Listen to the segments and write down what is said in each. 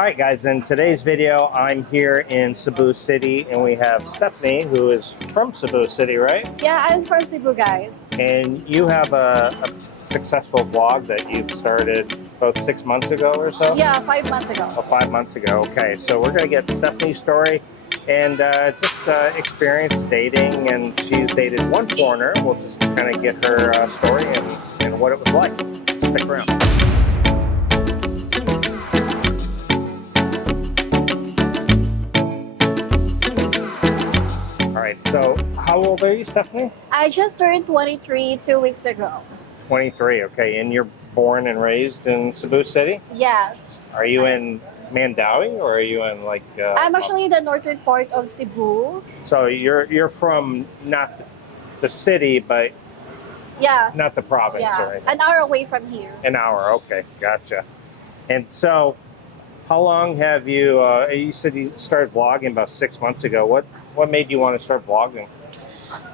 All right, guys, in today's video, I'm here in Cebu City, and we have Stephanie, who is from Cebu City, right? Yeah, I'm from Cebu, guys. And you have a successful vlog that you've started about 6 months ago or so? Yeah, 5 months ago. Oh, 5 months ago. Okay, so we're going to get Stephanie's story and just experience dating, and she's dated one foreigner. We'll just kind of get her story and what it was like. Stick around. All right, so how old are you, Stephanie? I just turned 23 2 weeks ago. 23, okay. And you're born and raised in Cebu City? Yes. Are you in Mandawi, or are you in like... I'm actually in the northern part of Cebu. So you're from not the city, but Yeah. not the province or Yeah, anything? an hour away from here. An hour, okay, gotcha. And so, how long have you, you said you started vlogging about 6 months ago. What made you want to start vlogging?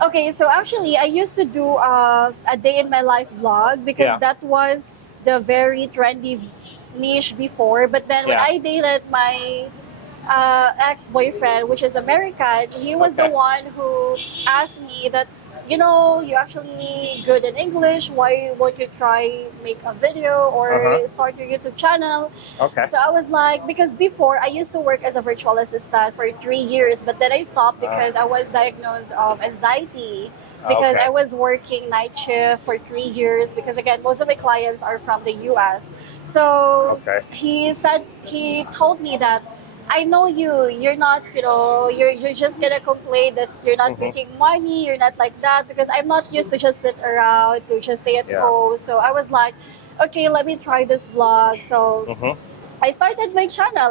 Okay, so actually I used to do a day in my life vlog because Yeah. that was the very trendy niche before. But then when Yeah. I dated my ex-boyfriend, which is American, he was the Okay. one who asked me that, you know, you're actually good in English. Why won't you try make a video or start your YouTube channel? Okay. So I was like, because before I used to work as a virtual assistant for 3 years, but then I stopped because I was diagnosed of anxiety because Okay. I was working night shift for 3 years because again, most of my clients are from the US. So Okay. he told me that I know you're not, you're just gonna complain that you're not making money, you're not like that, because I'm not used to just sit around, to just stay at Yeah. home. So I was like, okay, let me try this vlog. So I started my channel.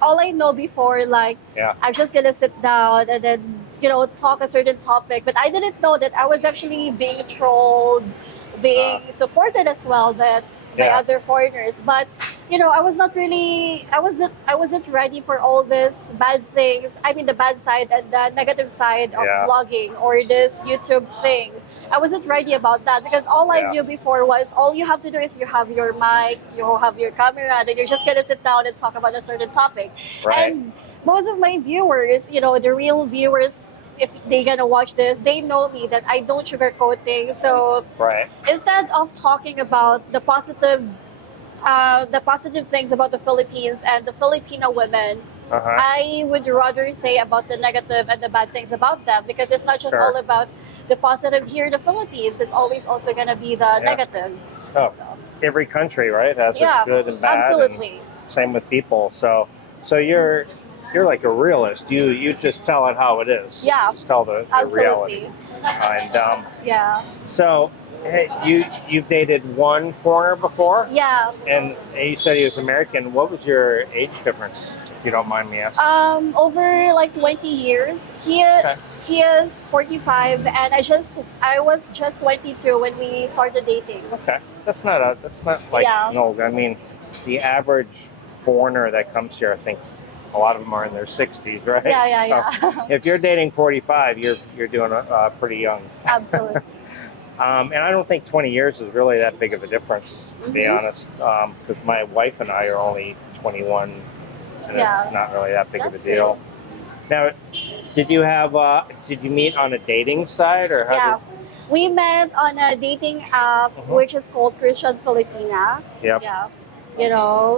All I know before, like, Yeah. I'm just gonna sit down and then, talk a certain topic. But I didn't know that I was actually being trolled, being supported as well, that by Yeah. other foreigners. But I was not really, I wasn't ready for all this bad things. I mean, the bad side and the negative side of Yeah. vlogging or this YouTube thing. I wasn't ready about that because all I Yeah. knew before was all you have to do is you have your mic, you have your camera, and then you're just gonna sit down and talk about a certain topic. Right. And most of my viewers, the real viewers, if they're gonna watch this, they know me that I don't sugarcoat things. So Right. instead of talking about the positive things about the Philippines and the Filipino women, I would rather say about the negative and the bad things about them, because it's not just Sure. all about the positive here in the Philippines. It's always also going to be the negative. Oh, every country, right, has Yeah, its good and bad. absolutely. And same with people. So you're like a realist. You just tell it how it is. Yeah, Just tell the reality. absolutely. And Yeah, so, hey, you've dated one foreigner before, yeah. and you said he was American. What was your age difference, if you don't mind me asking? Over like 20 years. He is 45, and I was just 22 when we started dating. Okay, that's not like Yeah. no. I mean, the average foreigner that comes here, I think a lot of them are in their 60s, right? Yeah. If you're dating 45, you're doing pretty young. Absolutely. And I don't think 20 years is really that big of a difference, to be honest, because my wife and I are only 21, and it's not really that big of a That's deal. great. Now, did you meet on a dating site, or how Yeah. We met on a dating app which is called Christian Filipina. Yep. Yeah.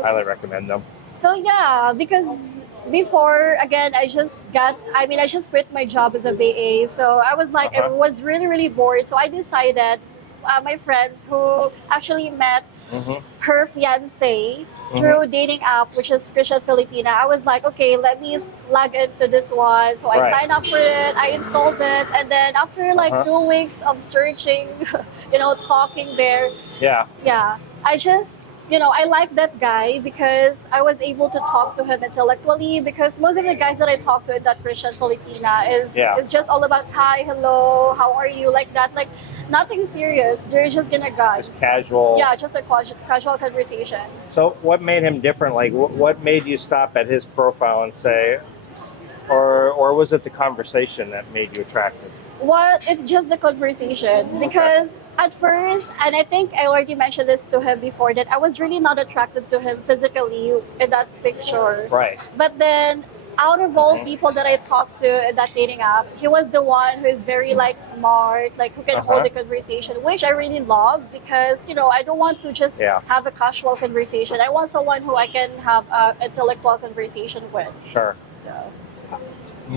Highly recommend them. So yeah, because before, again, I just quit my job as a VA. So I was like, I was really, really bored. So I decided, my friends who actually met her fiance through dating app, which is Christian Filipina. I was like, okay, let me log into this one. So I signed up for it, I installed it, and then after like 2 weeks of searching, talking there, I like that guy because I was able to talk to him intellectually, because most of the guys that I talk to in that Christian Filipina is just all about hi, hello, how are you, like that, like nothing serious. They're just gonna gush. Just casual. Yeah, just a casual conversation. So what made him different? Like what made you stop at his profile and say, or was it the conversation that made you attracted? It's just the conversation, because At first, and I think I already mentioned this to him before, that I was really not attracted to him physically in that picture. Right. But then, out of all Mhm. people that I talked to in that dating app, he was the one who is very like smart, like who can hold Uh-huh. a conversation, which I really love because I don't want to just Yeah. have a casual conversation. I want someone who I can have an intellectual conversation with. Sure. So.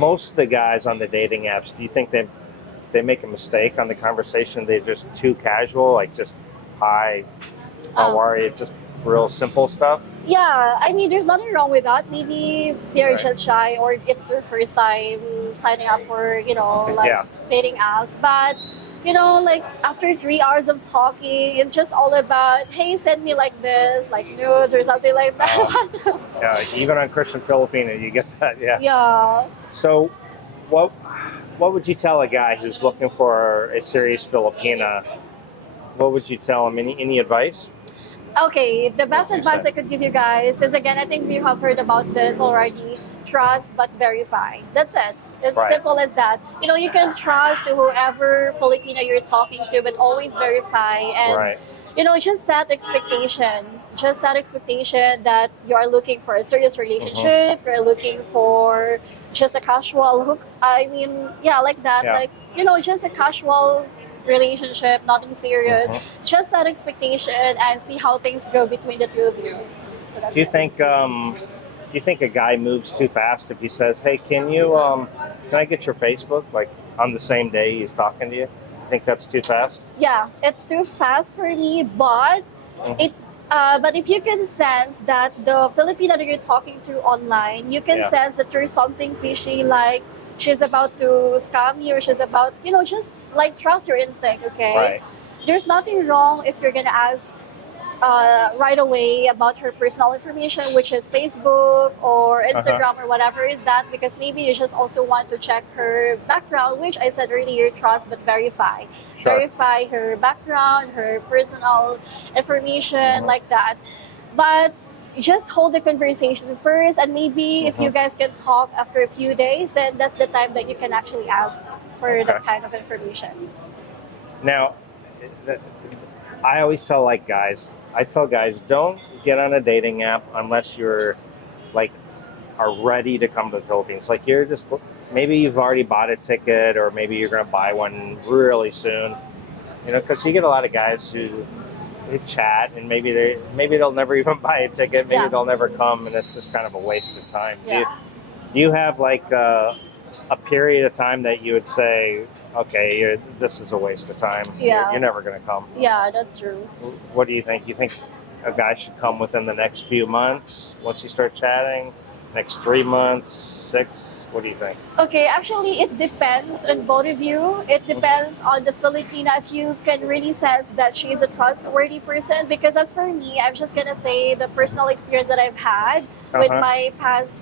Most of the guys on the dating apps, do you think they make a mistake on the conversation? They're just too casual, like just hi, how Um, are you? Just real simple stuff. Yeah, I mean, there's nothing wrong with that. Maybe they're Right. just shy or it's their first time signing up for, like Yeah. dating apps. But, like after 3 hours of talking, it's just all about, hey, send me like this, like nudes or something like that. Yeah. Even on Christian Filipina, you get that. Yeah. Yeah. So, what would you tell a guy who's looking for a serious Filipina? What would you tell him? Any advice? Okay, the best What would you advice say? I could give you guys is again, I think we have heard about this already. Trust but verify. That's it. It's Right. simple as that. You can trust whoever Filipino you're talking to, but always verify and Right. just set expectation. Just set expectation that you are looking for a serious relationship. You're looking for just a casual hook. I mean, yeah, like that. Yeah. Like just a casual relationship, nothing serious. Mhm. Just set expectation and see how things go between the two of you. So that's Do you it. think a guy moves too fast if he says, "Hey, can I get your Facebook?" Like on the same day he's talking to you? Think that's too fast? Yeah, it's too fast for me, but Mhm. it. But if you can sense that the Filipina that you're talking to online, you can Yeah. sense that there's something fishy, like she's about to scam you, or she's about, just like trust your instinct, okay? Right. There's nothing wrong if you're gonna ask right away about her personal information, which is Facebook or Instagram or whatever is that, because maybe you just also want to check her background, which I said earlier, trust but verify. Sure. Verify her background, her personal information, Mhm. like that. But just hold the conversation first, and maybe if you Mhm. guys can talk after a few days, then that's the time that you can actually ask for Okay. that kind of information. Now, I always tell I tell guys, don't get on a dating app unless you're like are ready to come to the Philippines. Like you're just maybe you've already bought a ticket or maybe you're going to buy one really soon. Because you get a lot of guys who they chat and maybe they'll never even buy a ticket. Maybe Yeah. they'll never come, and it's just kind of a waste of time. Yeah. Do you have like a period of time that you would say, okay, this is a waste of time. Yeah. You're never going to come. Yeah, that's true. What do you think? You think a guy should come within the next few months once you start chatting? Next 3 months, 6? What do you think? Okay, actually, it depends on both of you. It depends on the Filipina if you can really sense that she is a trustworthy person. Because as for me, I'm just gonna say the personal experience that I've had with my past,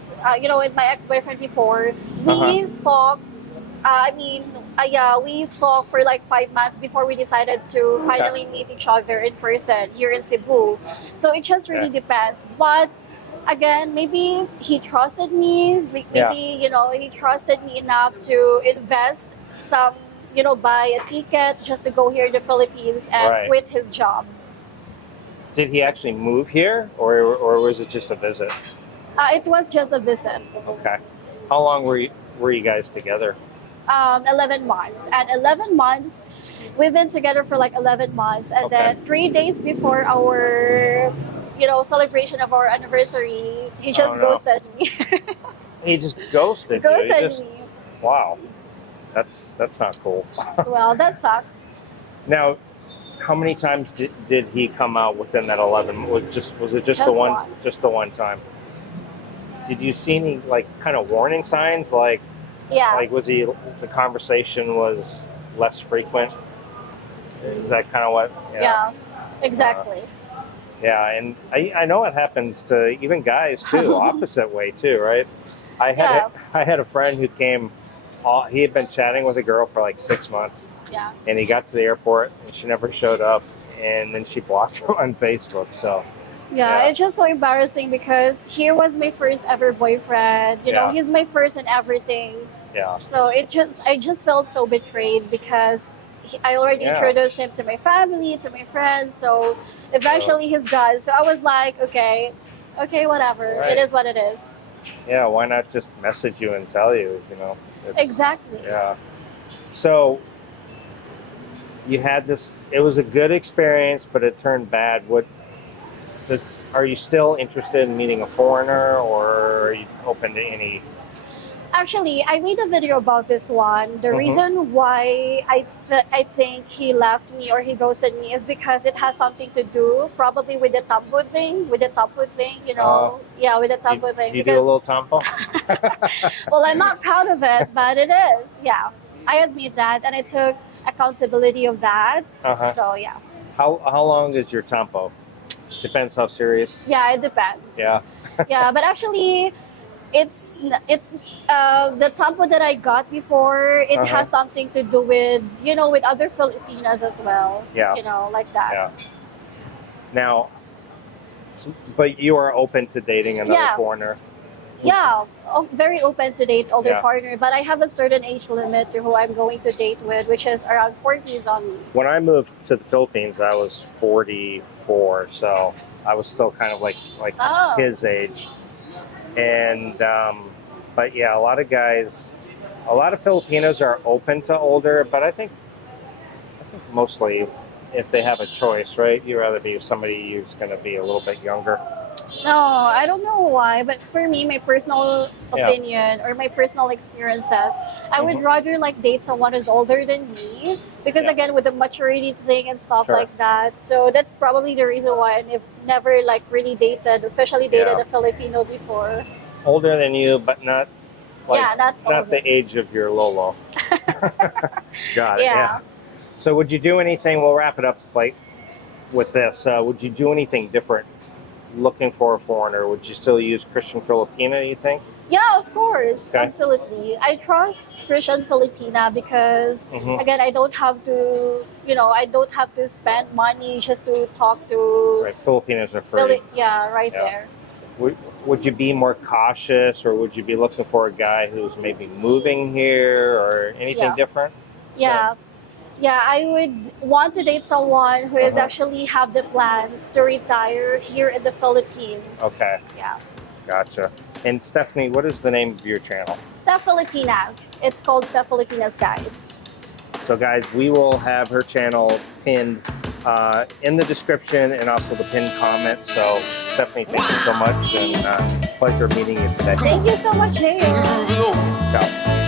with my ex-boyfriend before. We talked. We talked for like 5 months before we decided to finally meet each other in person here in Cebu. So it just really depends. But again, maybe he trusted me. Maybe he trusted me enough to invest some, buy a ticket just to go here in the Philippines and Right. quit his job. Did he actually move here, or was it just a visit? It was just a visit. Okay. How long were you guys together? 11 months. And 11 months, we've been together for like 11 months. And Okay. then 3 days before our, celebration of our anniversary, he just Oh, no. ghosted me. He just ghosted you. He ghosted just- me. Wow. That's not cool. Well, that sucks. Now, how many times did he come out within that 11? Was it just the Just one? once. Just the one time. Did you see any like kind of warning signs? Like Yeah. the conversation was less frequent? Is that kind of what? Yeah, exactly. Yeah, and I know it happens to even guys too, opposite way too, right? I had a friend who came. He had been chatting with a girl for like 6 months, Yeah. and he got to the airport and she never showed up, and then she blocked him on Facebook. So Yeah, Yeah. it's just so embarrassing because he was my first ever boyfriend. Yeah. He's my first in everything. yeah, So I just felt so betrayed because I already Yeah. introduced him to my family, to my friends. So eventually he's gone. So I was like, okay, whatever. Right. It is what it is. Yeah, why not just message you and tell you, you know? Exactly. Yeah. So you had this, it was a good experience, but it turned bad. Are you still interested in meeting a foreigner, or are you open to any? Actually, I made a video about this one. The Mhm. reason why I think he left me or he ghosted me is because it has something to do probably with the tampo thing, you know. Yeah, with the tampo thing. Do you do a Because, little tampo? well, I'm not proud of it, but it is. Yeah, I admit that, and I took accountability of that. Uh-huh. So yeah. How long is your tampo? Depends how serious. Yeah, it depends. Yeah. Yeah, but actually, it's the tampo that I got before. It Uh-huh. has something to do with, you know, with other Filipinas as well. Yeah. You know, like that. Yeah. Now, but you are open to dating another Yeah. foreigner. Yeah, very open to date older Yeah. foreigner, but I have a certain age limit to who I'm going to date with, which is around 40s only. When I moved to the Philippines, I was 44, so I was still kind of like Oh. his age. And but yeah, a lot of Filipinos are open to older, but I think mostly if they have a choice, right? You'd rather be with somebody who's going to be a little bit younger. No, I don't know why, but for me, my personal Yeah. opinion or my personal experiences, I would Mhm. rather like date someone who's older than me because Yeah. again, with the maturity thing and stuff Sure. like that. So that's probably the reason why I've never like really officially dated Yeah. a Filipino before. Older than you, but not like Yeah, not older. the age of your Lolo. Got it. Yeah. Yeah. So would you do anything? We'll wrap it up like with this. Would you do anything different looking for a foreigner? Would you still use Christian Filipina, you think? Yeah, of course, Okay. absolutely. I trust Christian Filipina because Mhm. again, I don't have to, you know, I don't have to spend money just to talk to. Right. Filipinos are free. Yeah, right Yeah. there. Would you be more cautious, or would you be looking for a guy who's maybe moving here, or anything Yeah. different? Yeah. Yeah, I would want to date someone who is Uh-huh. actually have the plans to retire here in the Philippines. Okay, Yeah. gotcha. And Stephanie, what is the name of your channel? Steph Filipinas. It's called Steph Filipinas, guys. So guys, we will have her channel pinned in the description and also the pinned comment. So Stephanie, thank you so much, and pleasure meeting you today. Thank you so much, Jay. Ciao.